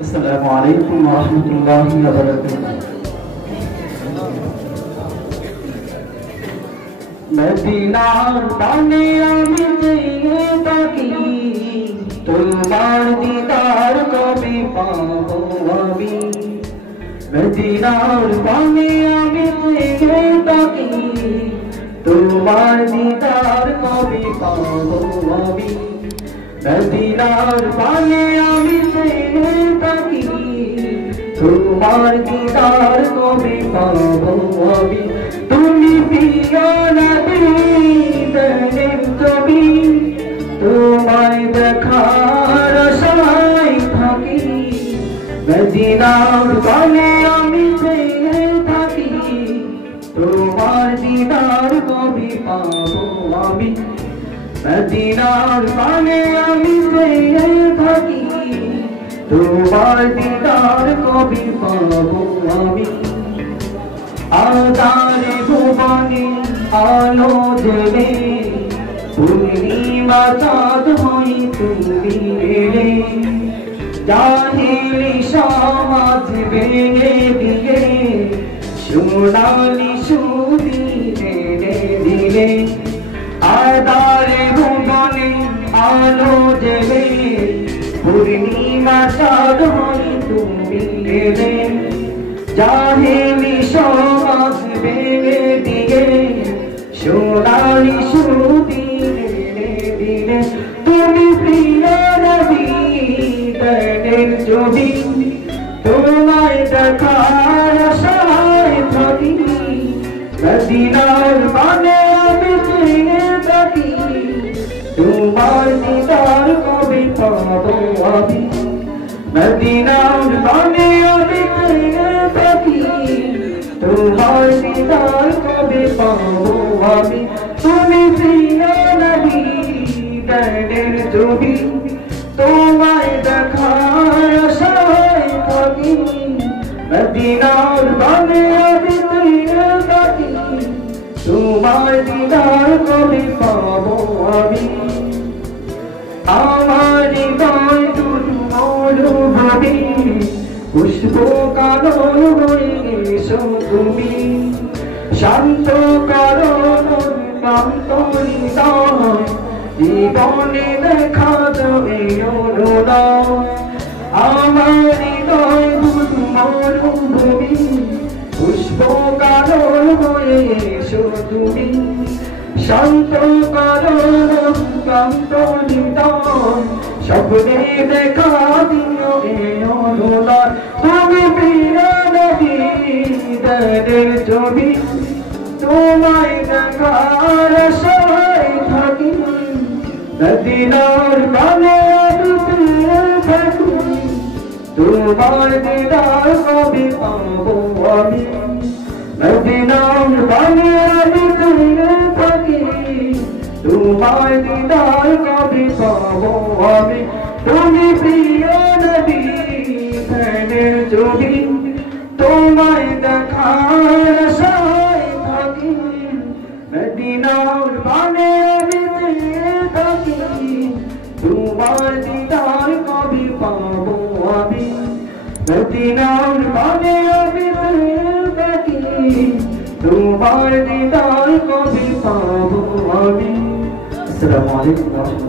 আসসালামু আলাইকুম ওয়া রাহমাতুল্লাহি ওয়া বারাকাতুহু। মদিনার পানে আমি চেয়ে থাকি, তোমার দিদার কবে পাবো আমি। মদিনার পানে আমি চেয়ে থাকি, তোমার দিদার কবে পাবো আমি। মদিনার পানে আমি চেয়ে থাকি, তোমার দিদার কবে পাবো আমি। তুমি প্রিয় নবী প্রেমের ছবি, তোমায় দেখার আশায় থাকি। মদিনার পানে আমি চেয়ে থাকি, তোমার দিদার কবে পাবো আমি। মদিনার পানে আমি চেয়ে থাকি, তোমার দিদার কবে পাবো আমি। আধারে ভুবনে আলো জ্বলে, পূর্ণিমা চাঁদ হই তুমি এলে। জাহিলি সমাজ ভেঙে দিয়ে, সোনালি সুদি এনে দিলে। আধারে ভুবনে আলো জ্বলে, পূর্ণিমা চাঁদ হই তুমি এলে। জাহিলি সমাজ ভেঙে দিয়ে, সোনালি সুদি এনে দিলে। তুমি প্রিয় নবী প্রেমের ছবি, তোমায় দেখার আশায় থাকি। মদিনার পানে আমি চেয়ে থাকি, তোমার দিদার কবে পাবো আমি। মদিনার পানে আমি চেয়ে থাকি, তোমার দিদার কবে পাবো আমি। তুমি প্রিয় নবী প্রেমের ছবি, তোমায় দেখার আশায় থাকি। মদিনার পানে আমি চেয়ে থাকি, তোমার দিদার কবে পাবো আমি। আমার হৃদয় অনুভবী, পুষ্প কানন হয়ে এসো তুমি। শান্ত কারণ শান্ত হৃদয়, জীবনে দেখা যাবে অনুদয়। আমার হৃদয় অনুভবী, পুষ্প কানন হয়ে এসো তুমি। শান্ত কারণ শান্ত হৃদয়, স্বপ্নে দেখা দিও এই অনুদয়। তুমি প্রিয় নবী প্রেমের ছবি, তোমায় দেখার আশায় থাকি। মদিনার পানে আমি চেয়ে থাকি, তোমার দিদার কবে পাবো আমি। মদিনার পানে আমি চেয়ে থাকি, তোমার দিদার কবে পাবো আমি। তুমি প্রিয় নবী প্রেমের ছবি, তোমায় দেখার আশায় থাকি। মদিনার পানে আমি চেয়ে থাকি, তোমার দিদার কবে পাবো আমি। মদিনার পানে আমি চেয়ে থাকি, তোমার দিদার কবে পাবো আমি। আসসালামু আলাইকুম।